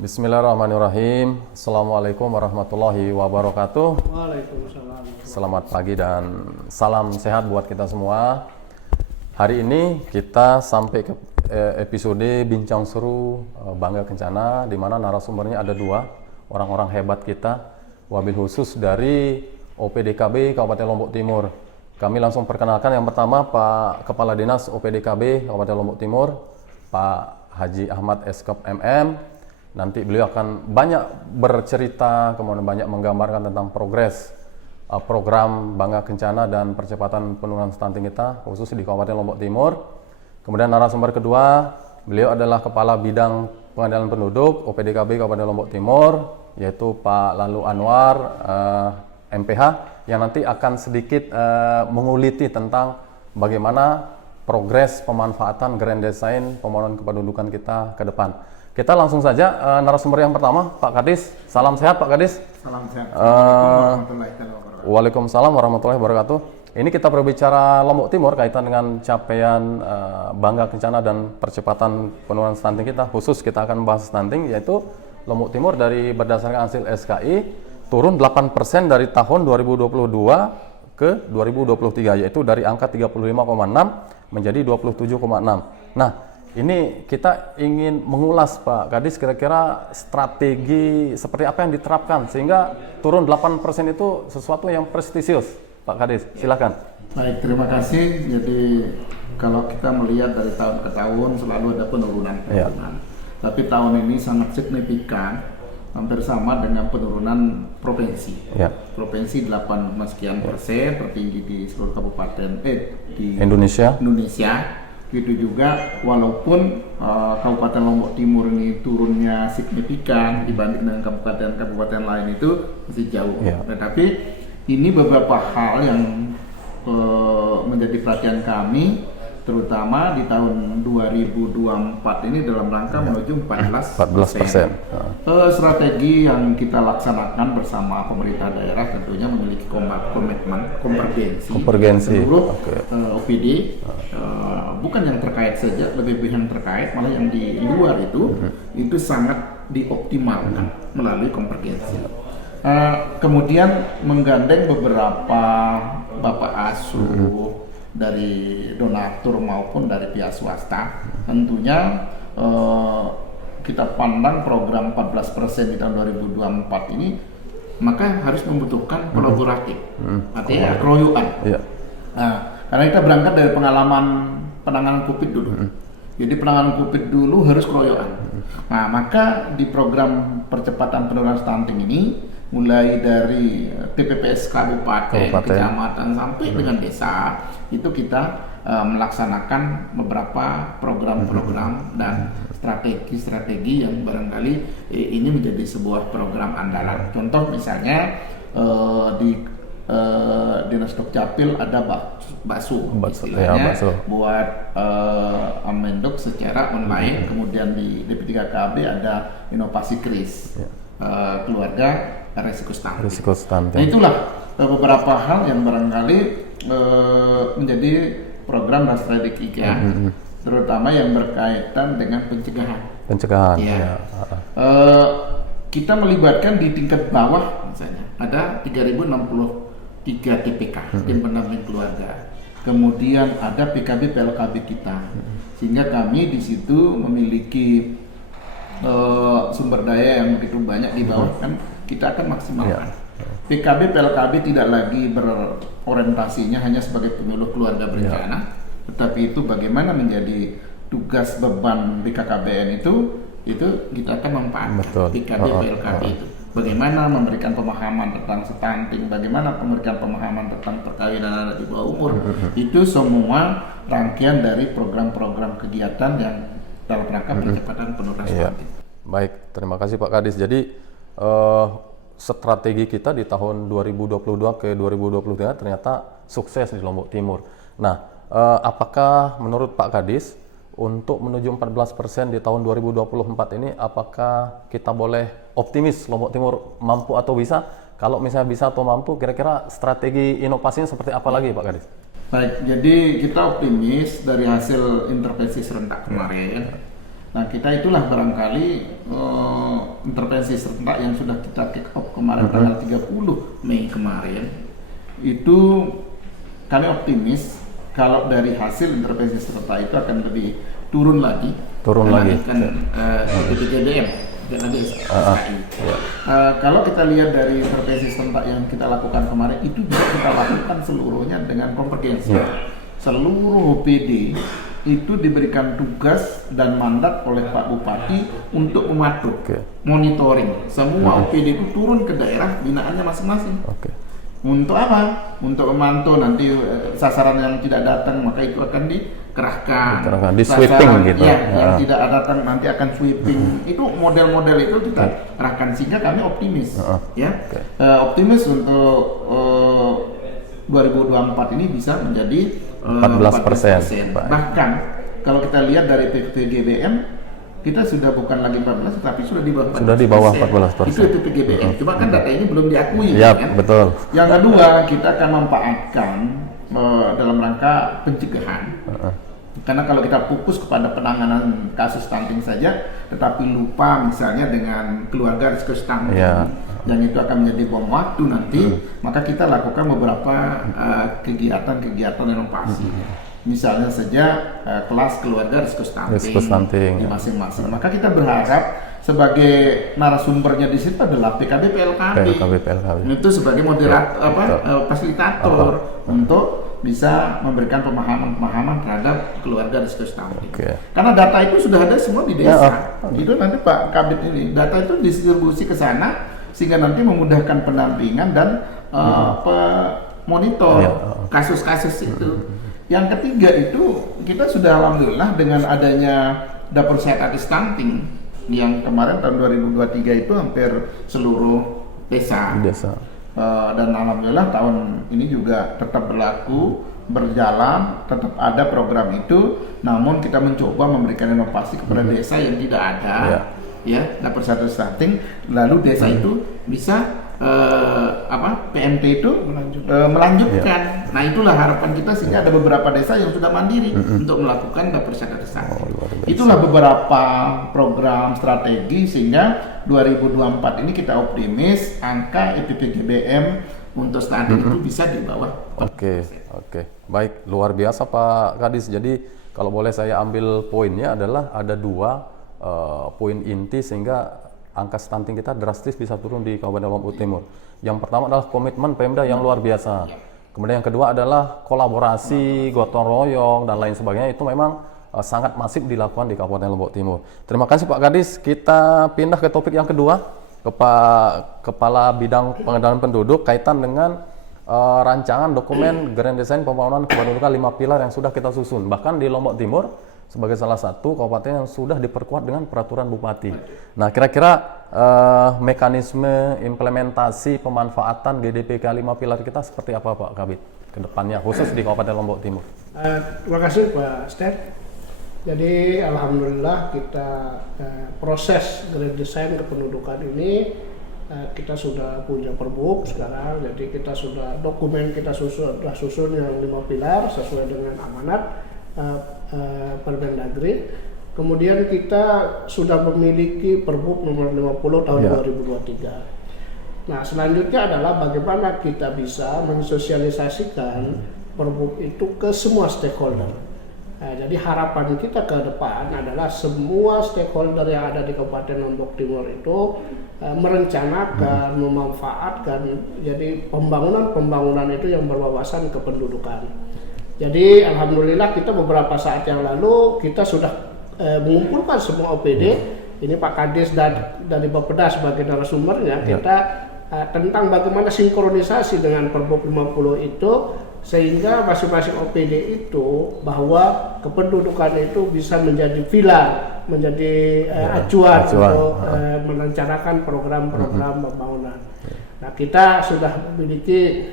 Bismillahirrahmanirrahim. Assalamualaikum warahmatullahi wabarakatuh. Waalaikumsalam. Selamat pagi dan salam sehat buat kita semua. Hari ini kita sampai ke episode Bincang Seru Bangga Kencana, di mana narasumbernya ada dua orang-orang hebat kita, wabil khusus dari OPDKB Kabupaten Lombok Timur. Kami langsung perkenalkan yang pertama Pak Kepala Dinas OPDKB Kabupaten Lombok Timur, Pak Haji Ahmad Eskop MM. Nanti beliau akan banyak bercerita, kemudian banyak menggambarkan tentang progres program Bangga Kencana dan percepatan penurunan stunting kita, khusus di Kabupaten Lombok Timur. Kemudian narasumber kedua, beliau adalah Kepala Bidang Pengendalian Penduduk OPDKB Kabupaten Lombok Timur, yaitu Pak Lalu Anwar, MPH, yang nanti akan sedikit menguliti tentang bagaimana progres pemanfaatan Grand Design pemohonan kependudukan kita ke depan. Kita langsung saja narasumber yang pertama, Pak Kadis. Salam sehat, Pak Kadis. Salam sehat. Waalaikumsalam warahmatullahi wabarakatuh. Ini kita berbicara Lombok Timur kaitan dengan capaian Bangga Kencana dan percepatan penurunan stunting kita. Khusus kita akan membahas stunting, yaitu Lombok Timur dari berdasarkan hasil SKI turun 8% dari tahun 2022 ke 2023, yaitu dari angka 35,6 menjadi 27,6. Nah, ini kita ingin mengulas, Pak Kadis, kira-kira strategi seperti apa yang diterapkan sehingga turun 8% itu sesuatu yang prestisius, Pak Kadis. Silakan. Baik, terima kasih. Jadi kalau kita melihat dari tahun ke tahun selalu ada penurunan. Ya. Tapi tahun ini sangat signifikan, hampir sama dengan penurunan provinsi. Ya. Provinsi 8 sekian persen, tertinggi di seluruh kabupaten di Indonesia. Gitu juga, walaupun Kabupaten Lombok Timur ini turunnya signifikan dibanding dengan kabupaten-kabupaten lain itu masih jauh. Ya. Tetapi ini beberapa hal yang menjadi perhatian kami, terutama di tahun 2024 ini dalam rangka menuju 14%. Strategi yang kita laksanakan bersama pemerintah daerah tentunya memiliki komitmen konvergensi seluruh OPD, bukan yang terkait saja, lebih yang terkait, malah yang di luar itu sangat dioptimalkan melalui konvergensi. Kemudian menggandeng beberapa bapak asuh dari donatur maupun dari pihak swasta. Tentunya kita pandang program 14% di tahun 2024 ini maka harus membutuhkan kolaboratif, artinya keroyokan. Nah, karena kita berangkat dari pengalaman penanganan COVID dulu. Jadi penanganan COVID dulu harus keroyokan. Nah, maka di program percepatan penurunan stunting ini mulai dari TPPS kabupaten, kecamatan sampai dengan desa itu kita melaksanakan beberapa program-program dan strategi-strategi yang barangkali ini menjadi sebuah program andalan. Contoh misalnya di Dinas Dukcapil ada bakso istilahnya, buat Amendok secara online. Kemudian di DP3KB ada inovasi kris keluarga resiko stunting. Nah, itulah beberapa hal yang barangkali menjadi program dan strategi kita, terutama yang berkaitan dengan pencegahan. Ya. Kita melibatkan di tingkat bawah, misalnya ada 3063 TPK, tim pendamping keluarga. Kemudian ada PKB PLKB kita, sehingga kami di situ memiliki sumber daya yang begitu banyak di bawah, kan kita akan maksimalkan. PKB PLKB tidak lagi berorientasinya hanya sebagai penyuluh keluarga berencana, tetapi itu bagaimana menjadi tugas beban BKKBN itu kita akan memanfaatkan PKB PLKB itu. Bagaimana memberikan pemahaman tentang stunting, bagaimana memberikan pemahaman tentang perkawinan anak di bawah umur. Itu semua rangkaian dari program-program kegiatan yang dalam rangka percepatan penurunan stunting. Baik, terima kasih Pak Kadis. Jadi strategi kita di tahun 2022 ke 2023 ternyata sukses di Lombok Timur. Nah, apakah menurut Pak Kadis untuk menuju 14% di tahun 2024 ini, apakah kita boleh optimis Lombok Timur mampu atau bisa? Kalau misalnya bisa atau mampu, kira-kira strategi inovasinya seperti apa lagi, Pak Kadis? Baik, jadi kita optimis dari hasil intervensi serentak kemarin. Nah, kita itulah barangkali intervensi serentak yang sudah kita kick off kemarin tanggal 30 Mei kemarin. Itu kami optimis kalau dari hasil intervensi serentak itu akan lebih turun lagi. PPGBM nanti kalau kita lihat dari intervensi serentak yang kita lakukan kemarin itu bisa kita lakukan seluruhnya dengan komprehensi. Seluruh OPD itu diberikan tugas dan mandat oleh Pak Bupati untuk mematuh, monitoring. Semua OPD itu turun ke daerah binaannya masing-masing. Untuk apa? Untuk memantau nanti sasaran yang tidak datang, maka itu akan dikerahkan. Di sweeping gitu. Yang tidak datang nanti akan sweeping. Itu model-model itu kita kerahkan sehingga kami optimis. Optimis untuk 2024 ini bisa menjadi 14%. Bahkan kalau kita lihat dari PPGBM kita sudah bukan lagi 14 tetapi sudah di bawah 14%. Sudah di bawah 14%. Itu PPGBM. Cuma kan data ini belum diakui kan? Betul. Yang kedua, kita akan memanfaatkan dalam rangka pencegahan. Karena kalau kita fokus kepada penanganan kasus stunting saja tetapi lupa misalnya dengan keluarga risiko stunting. Dan itu akan menjadi bom waktu nanti, maka kita lakukan beberapa kegiatan inovasi. Misalnya saja kelas keluarga risiko stunting di masing-masing. Maka kita berharap sebagai narasumbernya di situ adalah PKB PLKB. Itu sebagai moderator, fasilitator untuk bisa memberikan pemahaman terhadap keluarga risiko stunting. Karena data itu sudah ada semua di desa. Itu nanti Pak Kabit ini data itu distribusi ke sana sehingga nanti memudahkan pendampingan dan monitor kasus-kasus itu. Yang ketiga itu kita sudah alhamdulillah dengan adanya dapur sehat anti stunting yang kemarin tahun 2023 itu hampir seluruh desa. Dan alhamdulillah tahun ini juga tetap berlaku, berjalan, tetap ada program itu. Namun kita mencoba memberikan inovasi kepada desa yang tidak ada, dapur sehat anti stunting. Lalu desa itu bisa PMT itu melanjutkan. Nah, itulah harapan kita sehingga ada beberapa desa yang sudah mandiri untuk melakukan dapur sehat anti stunting. Itulah beberapa program strategi sehingga 2024 ini kita optimis angka PPGBM untuk stunting itu bisa di bawah. Oke. Baik, luar biasa Pak Kadis. Jadi kalau boleh saya ambil poinnya adalah ada dua poin inti sehingga angka stunting kita drastis bisa turun di Kabupaten Lombok Timur. Yang pertama adalah komitmen Pemda yang luar biasa. Kemudian yang kedua adalah kolaborasi, gotong royong dan lain sebagainya. Itu memang sangat masif dilakukan di Kabupaten Lombok Timur. Terima kasih Pak Kadis. Kita pindah ke topik yang kedua, Kepala Bidang Pengendalian Penduduk kaitan dengan rancangan dokumen Grand Design Pembangunan Kependudukan 5 pilar yang sudah kita susun. Bahkan di Lombok Timur sebagai salah satu kabupaten yang sudah diperkuat dengan peraturan bupati. Nah, kira-kira mekanisme implementasi pemanfaatan GDPK 5 pilar kita seperti apa Pak Kabit ke depannya khusus di Kabupaten Lombok Timur? Terima kasih Pak Stef. Jadi alhamdulillah kita proses Grand Design Kependudukan ini kita sudah punya perbuk sekarang. Jadi kita sudah dokumen kita susun yang 5 pilar sesuai dengan amanat Permendagri. Kemudian kita sudah memiliki Perbuk nomor 50 tahun 2023. Nah, selanjutnya adalah bagaimana kita bisa mensosialisasikan Perbuk itu ke semua stakeholder. Nah, jadi harapan kita ke depan adalah semua stakeholder yang ada di Kabupaten Lombok Timur itu merencanakan, memanfaatkan jadi pembangunan itu yang berwawasan kependudukan. Jadi alhamdulillah kita beberapa saat yang lalu kita sudah mengumpulkan semua OPD. Ini Pak Kadis dari Bapeda sebagai narasumbernya. Kita tentang bagaimana sinkronisasi dengan Perbuk 50 itu sehingga masing-masing OPD itu bahwa kependudukan itu bisa menjadi pilar, menjadi acuan untuk merencanakan program-program pembangunan. Nah, kita sudah memiliki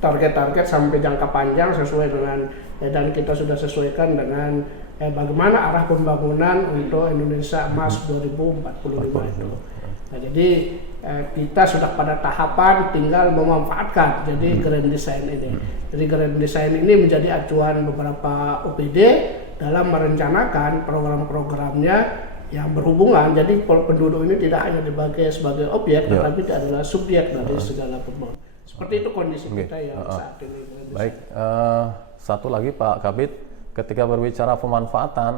target-target sampai jangka panjang sesuai dengan dan kita sudah sesuaikan dengan bagaimana arah pembangunan untuk Indonesia Emas 2045 itu. Nah, jadi kita sudah pada tahapan tinggal memanfaatkan jadi Grand Design ini. Jadi Grand Design ini menjadi acuan beberapa OPD dalam merencanakan program-programnya yang berhubungan. Jadi penduduk ini tidak hanya dipakai sebagai objek, tetapi dia adalah subjek dari segala pembangunan. Seperti itu kondisi kita yang saat ini. Baik, satu lagi Pak Kabid, ketika berbicara pemanfaatan,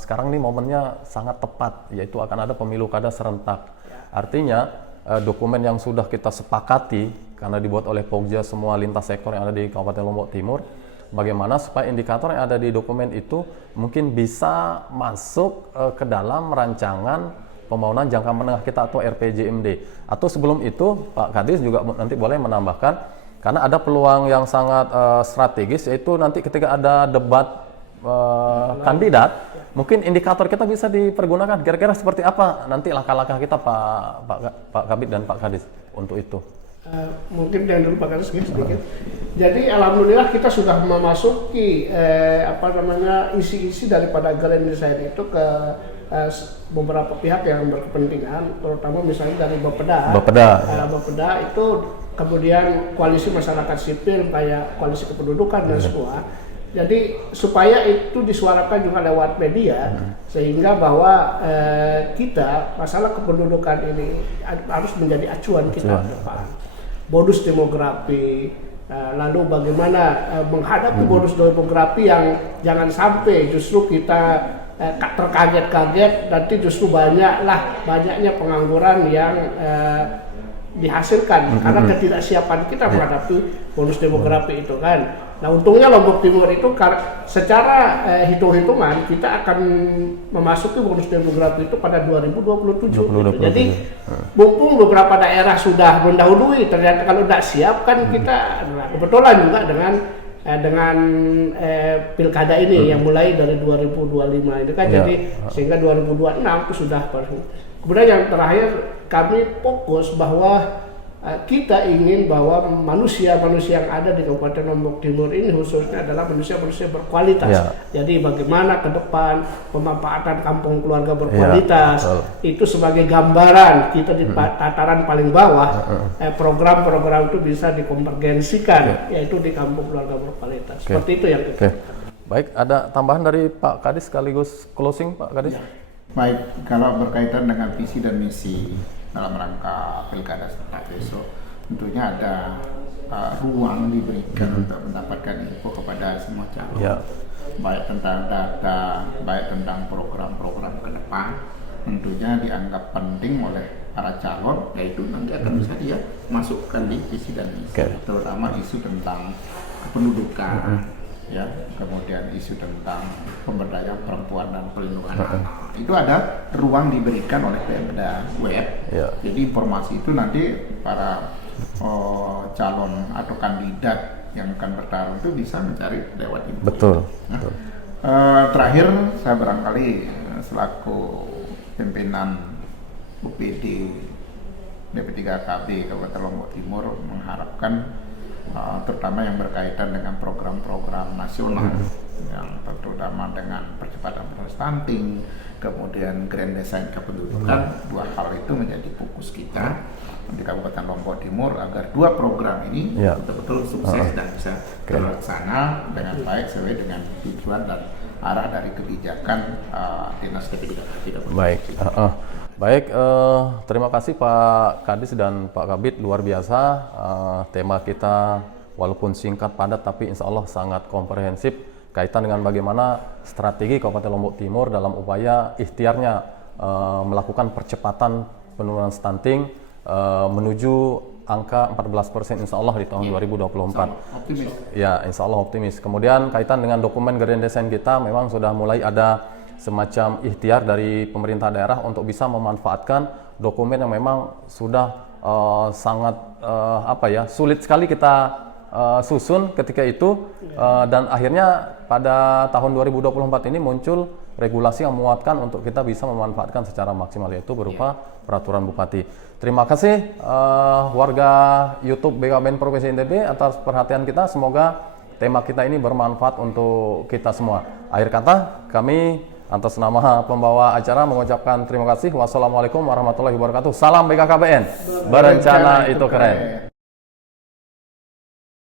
sekarang ini momennya sangat tepat, yaitu akan ada pemilu kada serentak. Artinya dokumen yang sudah kita sepakati karena dibuat oleh Pokja semua lintas sektor yang ada di Kabupaten Lombok Timur, bagaimana supaya indikator yang ada di dokumen itu mungkin bisa masuk ke dalam rancangan pembangunan jangka menengah kita atau RPJMD. Atau sebelum itu Pak Kadis juga nanti boleh menambahkan, karena ada peluang yang sangat strategis, yaitu nanti ketika ada debat kandidat, mungkin indikator kita bisa dipergunakan. Kira-kira seperti apa nanti langkah-langkah kita Pak Kabid dan Pak Kadis untuk itu? Mungkin yang dulu Pak Kadis sedikit. Jadi alhamdulillah kita sudah memasuki isi-isi daripada Grand Design itu ke beberapa pihak yang berkepentingan, terutama misalnya dari Bapeda itu, kemudian koalisi masyarakat sipil kayak koalisi kependudukan dan semua. Jadi supaya itu disuarakan juga lewat media, sehingga bahwa kita masalah kependudukan ini harus menjadi acuan kita ke depan. Bonus demografi, lalu bagaimana menghadapi bonus demografi yang jangan sampai justru kita terkaget-kaget, nanti justru banyaknya pengangguran yang dihasilkan karena ketidaksiapan kita menghadapi bonus demografi itu kan. Nah untungnya Lombok Timur itu secara hitung-hitungan kita akan memasuki bonus demografi itu pada 2027. Jadi mumpung beberapa daerah sudah mendahului, ternyata kalau tidak siap kan kita kebetulan juga dengan pilkada ini yang mulai dari 2025 itu kan, jadi sehingga 2026 itu sudah baru. Kemudian yang terakhir kami fokus bahwa kita ingin bahwa manusia-manusia yang ada di Kabupaten Lombok Timur ini khususnya adalah manusia-manusia berkualitas. Jadi bagaimana ke depan pemanfaatan kampung keluarga berkualitas itu sebagai gambaran kita di tataran paling bawah, program-program itu bisa dikonvergensikan yaitu di kampung keluarga berkualitas. Seperti itu yang kita. Baik, ada tambahan dari Pak Kadis sekaligus closing Pak Kadis? Baik, kalau berkaitan dengan visi dan misi dalam rangka pilkada serentak besok, tentunya ada ruang diberikan untuk mendapatkan info kepada semua calon, baik tentang data, baik tentang program-program ke depan. Tentunya dianggap penting oleh para calon, yaitu nanti akan bisa dia masukkan di visi dan misi, terutama isu tentang kependudukan, ya, kemudian isu tentang pemberdayaan perempuan dan perlindungan anak. Itu ada ruang diberikan oleh Pemda Web. Jadi informasi itu nanti para calon atau kandidat yang akan bertarung itu bisa mencari lewat info. Betul. Terakhir saya barangkali selaku pimpinan UPD DP3KB Kabupaten Lombok Timur mengharapkan terutama yang berkaitan dengan program-program nasional yang terutama dengan percepatan proses stunting, kemudian Grand Design kependudukan, dua hal itu menjadi fokus kita di Kabupaten Lombok Timur agar dua program ini betul-betul sukses dan bisa terlaksana dengan baik sesuai dengan tujuan dan arah dari kebijakan Dinas DP3KB. Baik, terima kasih Pak Kadis dan Pak Kabid, luar biasa. Tema kita walaupun singkat padat tapi insya Allah sangat komprehensif kaitan dengan bagaimana strategi Kabupaten Lombok Timur dalam upaya ikhtiarnya melakukan percepatan penurunan stunting menuju angka 14% insya Allah di tahun 2024. Optimis. Ya, insya Allah optimis. Kemudian kaitan dengan dokumen Grand Design kita memang sudah mulai ada semacam ikhtiar dari pemerintah daerah untuk bisa memanfaatkan dokumen yang memang sudah sangat sulit sekali kita susun ketika itu, dan akhirnya pada tahun 2024 ini muncul regulasi yang menguatkan untuk kita bisa memanfaatkan secara maksimal, yaitu berupa peraturan bupati. Terima kasih warga YouTube BKBN Provinsi NTB atas perhatian kita. Semoga tema kita ini bermanfaat untuk kita semua. Akhir kata, kami atas nama pembawa acara mengucapkan terima kasih. Wassalamualaikum warahmatullahi wabarakatuh. Salam BKKBN. Berencana itu keren.